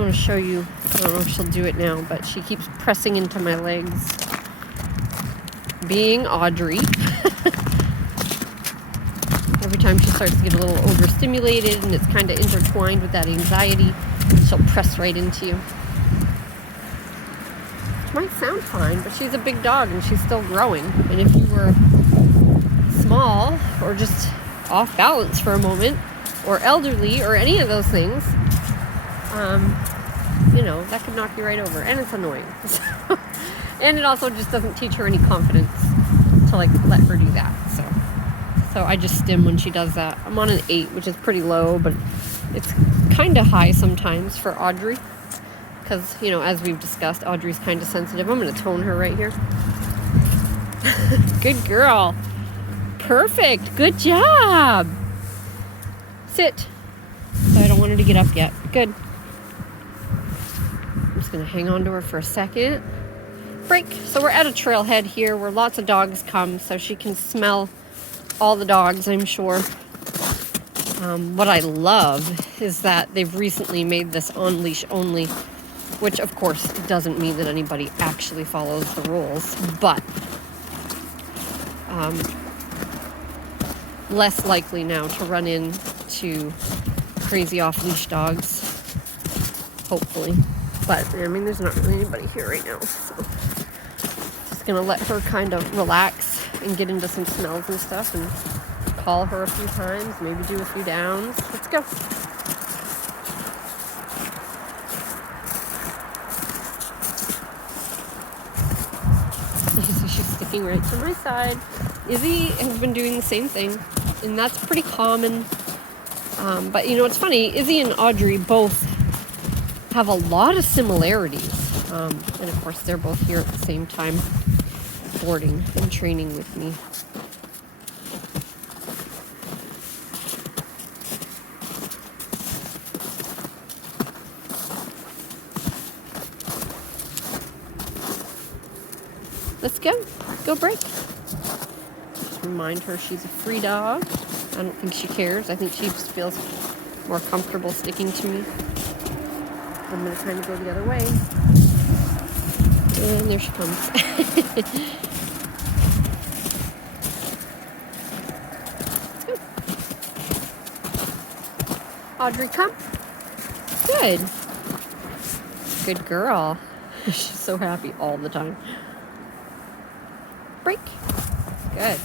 want to show you. I don't know if she'll do it now, but she keeps pressing into my legs. Being Audrey. Every time she starts to get a little overstimulated and it's kind of intertwined with that anxiety, she'll press right into you. It might sound fine, but she's a big dog and she's still growing. And if you were small or just off balance for a moment, or elderly, or any of those things, that could knock you right over. And it's annoying. And it also just doesn't teach her any confidence to let her do that. So I just stim when she does that. I'm on an 8, which is pretty low, but it's kind of high sometimes for Audrey. Because, as we've discussed, Audrey's kind of sensitive. I'm going to tone her right here. Good girl. Perfect. Good job. Sit. So I don't want her to get up yet. Good. I'm just going to hang on to her for a second. Break. So we're at a trailhead here where lots of dogs come, so she can smell all the dogs, I'm sure. What I love is that they've recently made this on leash only, which of course doesn't mean that anybody actually follows the rules, but less likely now to run into crazy off-leash dogs, hopefully. But there's not really anybody here right now, so just gonna let her kind of relax and get into some smells and stuff, and call her a few times, maybe do a few downs. Let's go. She's sticking right to my side. Izzy has been doing the same thing, and that's pretty common. But it's funny, Izzy and Audrey both have a lot of similarities. And of course, they're both here at the same time, boarding and training with me. Let's go. Go break. Just remind her she's a free dog. I don't think she cares. I think she just feels more comfortable sticking to me. I'm going to kind of go the other way. And there she comes. Audrey, come. Good. Good girl. She's so happy all the time. Break. Good.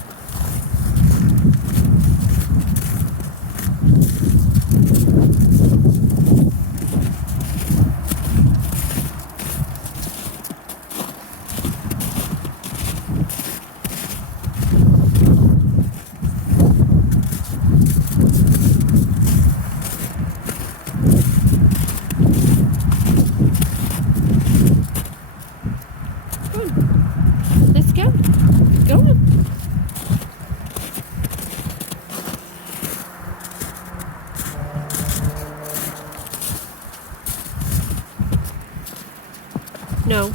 No.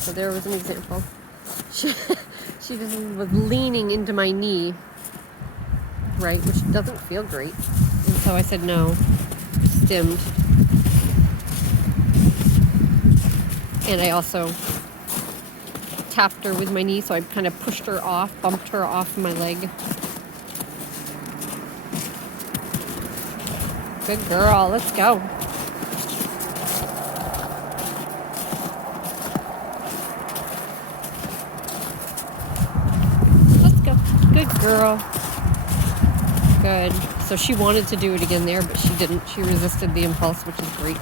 So there was an example. She just was leaning into my knee, right, which doesn't feel great. And so I said no, stimmed. And I also tapped her with my knee, so I kind of pushed her off, bumped her off my leg. Good girl, let's go. Good girl. Good. So she wanted to do it again there, but she didn't. She resisted the impulse, which is great.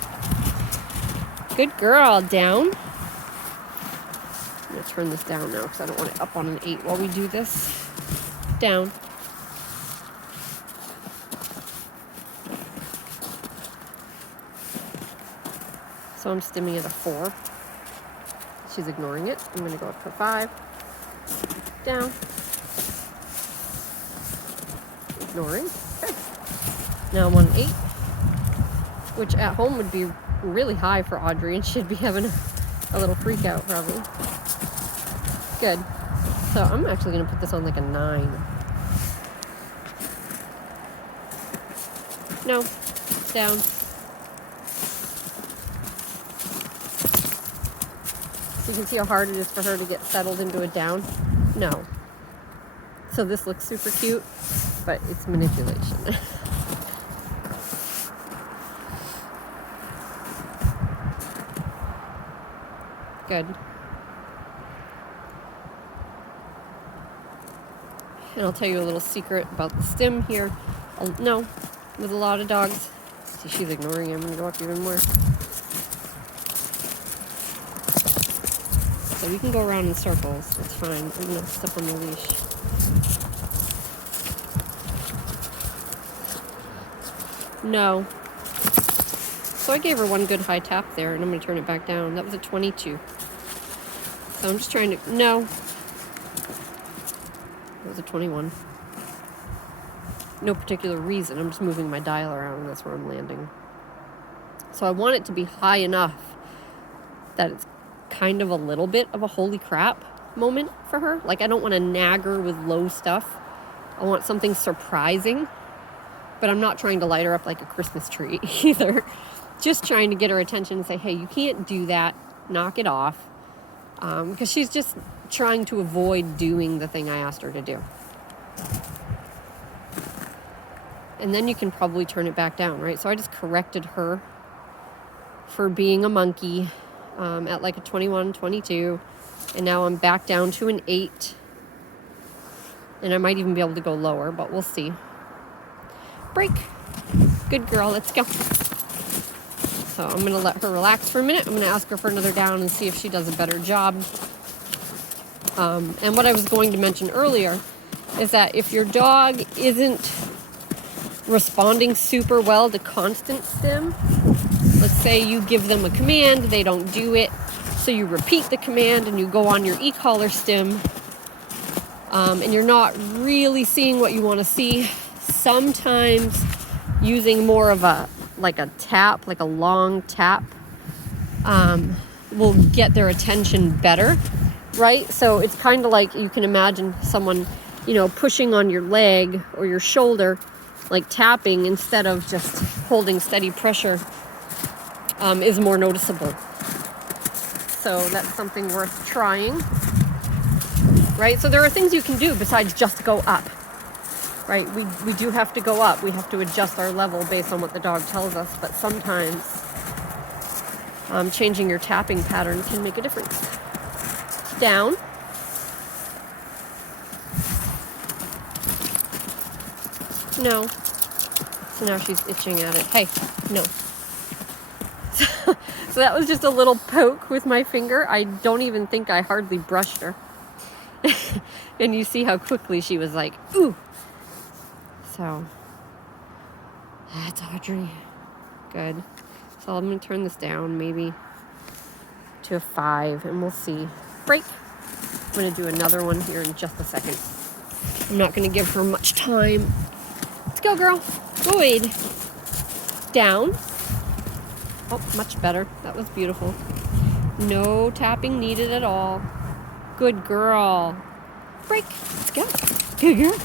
Good girl. Down. I'm going to turn this down now because I don't want it up on an 8 while we do this. Down. So I'm stimming at a 4. She's ignoring it. I'm going to go up to 5. Down. Ignoring. Okay. Now I'm on 8, which at home would be really high for Audrey, and she'd be having a little freak out probably. Good. So I'm actually going to put this on like a 9. No. Down. So you can see how hard it is for her to get settled into a down. No. So this looks super cute, but it's manipulation. Good. And I'll tell you a little secret about the stim here. No, with a lot of dogs. See, she's ignoring him. I'm going to go up even more. So we can go around in circles. That's fine. I'm going to step on the leash. No. So I gave her one good high tap there, and I'm going to turn it back down. That was a 22. So I'm just trying to... No. That was a 21. No particular reason. I'm just moving my dial around, and that's where I'm landing. So I want it to be high enough that it's kind of a little bit of a holy crap moment for her. Like, I don't want to nag her with low stuff. I want something surprising, but I'm not trying to light her up like a Christmas tree either. Just trying to get her attention and say, hey, you can't do that. Knock it off. Because she's just trying to avoid doing the thing I asked her to do. And then you can probably turn it back down, right? So I just corrected her for being a monkey at like a 21, 22. And now I'm back down to an 8. And I might even be able to go lower, but we'll see. Break. Good girl, let's go. So I'm going to let her relax for a minute. I'm going to ask her for another down and see if she does a better job. And what I was going to mention earlier is that if your dog isn't responding super well to constant stim, let's say you give them a command, they don't do it, so you repeat the command and you go on your e-collar stim, and you're not really seeing what you want to see, sometimes using more of a tap, like a long tap, will get their attention better, right? So it's kind of like you can imagine someone, pushing on your leg or your shoulder, like tapping instead of just holding steady pressure, is more noticeable. So that's something worth trying, right? So there are things you can do besides just go up. Right, we do have to go up. We have to adjust our level based on what the dog tells us. But sometimes changing your tapping pattern can make a difference. Down. No. So now she's itching at it. Hey, no. So that was just a little poke with my finger. I don't even think I hardly brushed her. And you see how quickly she was like, ooh. So, that's Audrey. Good. So I'm going to turn this down maybe to a 5, and we'll see. Break. I'm going to do another one here in just a second. I'm not going to give her much time. Let's go, girl. Good. Down. Oh, much better. That was beautiful. No tapping needed at all. Good girl. Break. Let's go. Good girl.